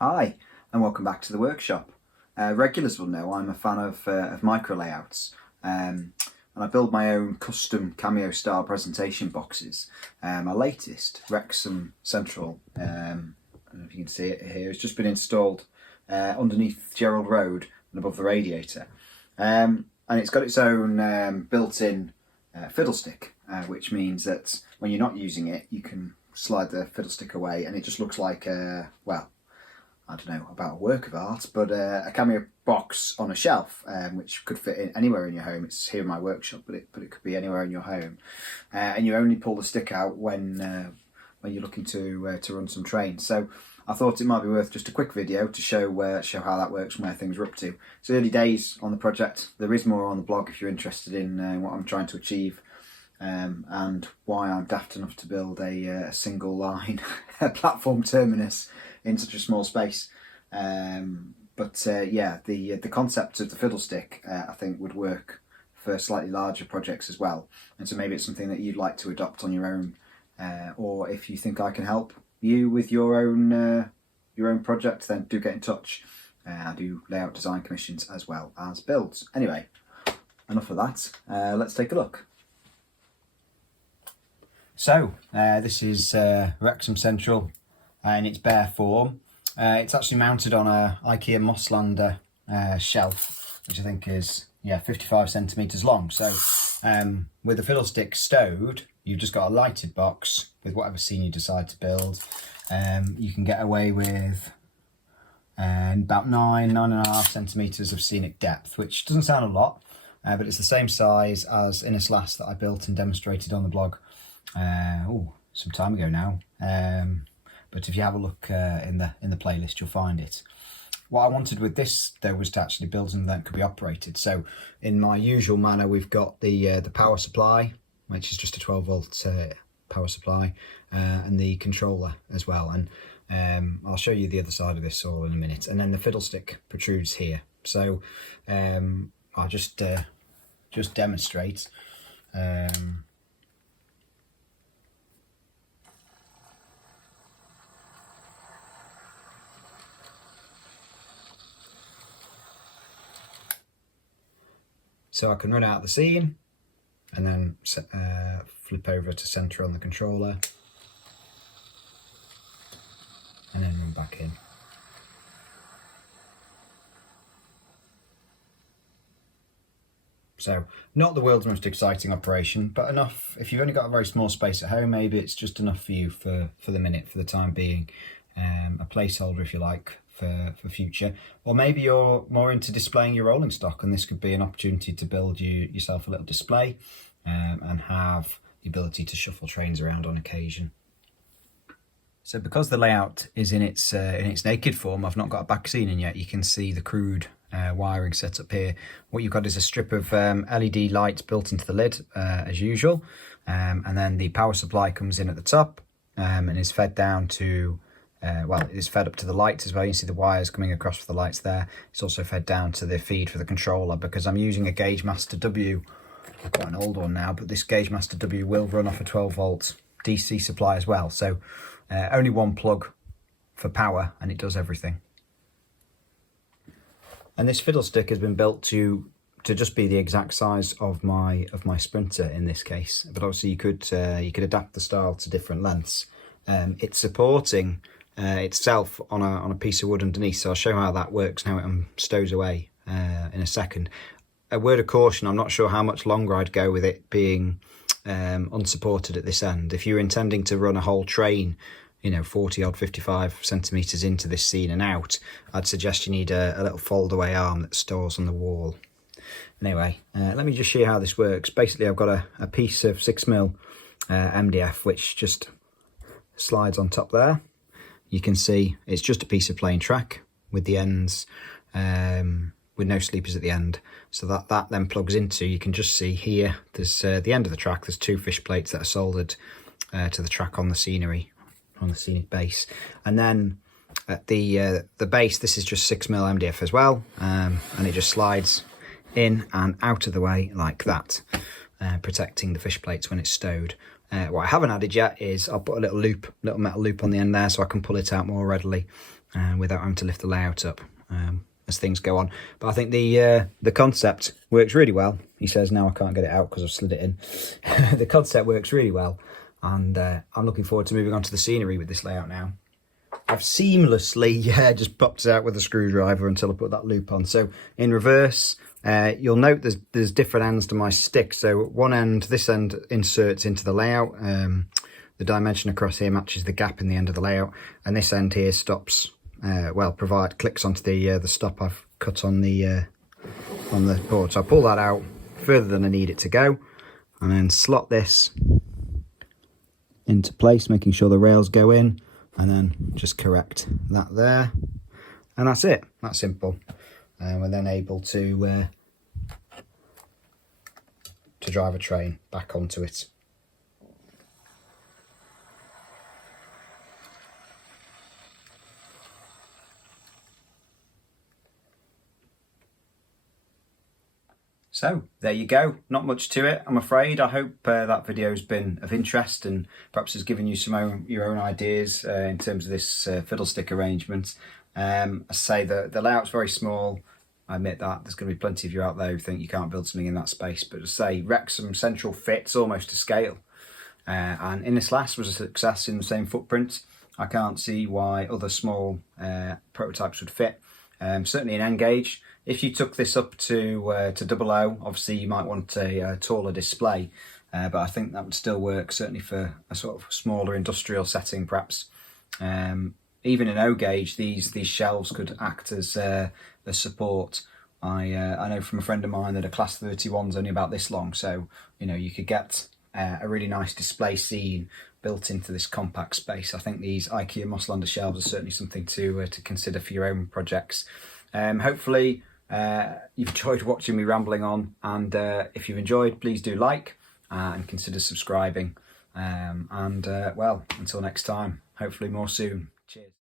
Hi, and welcome back to the workshop. Regulars will know I'm a fan of micro layouts, and I build my own custom Cameo style presentation boxes. My latest, Wrexham Central, I don't know if you can see it here, it's just been installed underneath Gerald Road and above the radiator. And it's got its own built-in fiddle stick, which means that when you're not using it, you can slide the fiddle stick away and it just looks like, well, I don't know about a work of art, but a Cameo box on a shelf, which could fit in anywhere in your home. It's here in my workshop, but it could be anywhere in your home. And you only pull the stick out when you're looking to run some trains. So I thought it might be worth just a quick video to show how that works and where things are up to. It's early days on the project. There is more on the blog if you're interested in what I'm trying to achieve. And why I'm daft enough to build a single line platform terminus in such a small space. Yeah, the concept of the fiddle stick I think would work for slightly larger projects as well. And so maybe it's something that you'd like to adopt on your own, or if you think I can help you with your own project, then do get in touch. I do layout design commissions as well as builds. Anyway, enough of that. Let's take a look. So this is Wrexham Central in its bare form. It's actually mounted on a IKEA Mosslander shelf, which I think is 55 centimetres long. So with the fiddle stick stowed, you've just got a lighted box with whatever scene you decide to build. You can get away with about 9.5 centimetres of scenic depth, which doesn't sound a lot, but it's the same size as Inner Slash that I built and demonstrated on the blog some time ago now. But if you have a look in the playlist, you'll find it. What I wanted with this though was to actually build something that could be operated. So in my usual manner, we've got the power supply, which is just a 12-volt power supply, and the controller as well. And I'll show you the other side of this all in a minute. And then the fiddle stick protrudes here. So I'll just demonstrate. So I can run out the scene and then flip over to center on the controller and then run back in. So not the world's most exciting operation, but enough. If you've only got a very small space at home, maybe it's just enough for you for the minute, for the time being. A placeholder, if you like, for future. Or maybe you're more into displaying your rolling stock, and this could be an opportunity to build yourself a little display and have the ability to shuffle trains around on occasion. So because the layout is in its naked form, I've not got a back scene in yet. You can see the crude wiring set up here. What you've got is a strip of LED lights built into the lid as usual, and then the power supply comes in at the top and is fed down to it is fed up to the lights as well. You can see the wires coming across for the lights there. It's also fed down to the feed for the controller, because I'm using a Gauge Master W, quite an old one now, but this Gauge Master W will run off a 12-volt DC supply as well. So only one plug for power and it does everything. And this fiddle stick has been built to just be the exact size of my Sprinter in this case, but obviously you could adapt the style to different lengths. It's supporting itself on a piece of wood underneath, so I'll show how that works and how it stows away in a second. A word of caution, I'm not sure how much longer I'd go with it being unsupported at this end. If you're intending to run a whole train, 40 odd 55 centimetres into this scene and out, I'd suggest you need a little fold away arm that stores on the wall. Anyway, let me just show you how this works. Basically I've got a piece of 6mm MDF which just slides on top there. You can see it's just a piece of plain track with the ends with no sleepers at the end, so that then plugs into, you can just see here there's the end of the track, there's two fish plates that are soldered to the track on the scenery, on the scenic base. And then at the base, this is just 6mm MDF as well, and it just slides in and out of the way like that, protecting the fish plates when it's stowed. What I haven't added yet is I'll put a little metal loop on the end there so I can pull it out more readily. without having to lift the layout up as things go on. But I think the concept works really well. He says now I can't get it out because I've slid it in. The concept works really well, and I'm looking forward to moving on to the scenery with this layout now. I've seamlessly just popped it out with a screwdriver until I put that loop on. So in reverse, you'll note there's different ends to my stick. So one end, this end inserts into the layout. The dimension across here matches the gap in the end of the layout, and this end here stops. Clicks onto the stop I've cut on the board. So I pull that out further than I need it to go, and then slot this into place, making sure the rails go in, and then just correct that there, and that's it. That's simple. And we're then able to drive a train back onto it. So there you go, not much to it, I'm afraid. I hope that video's been of interest and perhaps has given you your own ideas in terms of this fiddlestick arrangement. I say the layout's very small. I admit that there's going to be plenty of you out there who think you can't build something in that space, but to say Wrexham Central fits almost to scale. And Innislas was a success in the same footprint. I can't see why other small prototypes would fit. Certainly in N-gauge. If you took this up to 00, obviously you might want a taller display, but I think that would still work, certainly for a sort of smaller industrial setting perhaps. Even in O-gauge, these shelves could act as a support. I know from a friend of mine that a class 31's only about this long, so you could get a really nice display scene built into this compact space. I think these IKEA Mosslander shelves are certainly something to consider for your own projects. Hopefully you've enjoyed watching me rambling on, and if you've enjoyed, please do like and consider subscribing. Until next time, hopefully more soon. Cheers.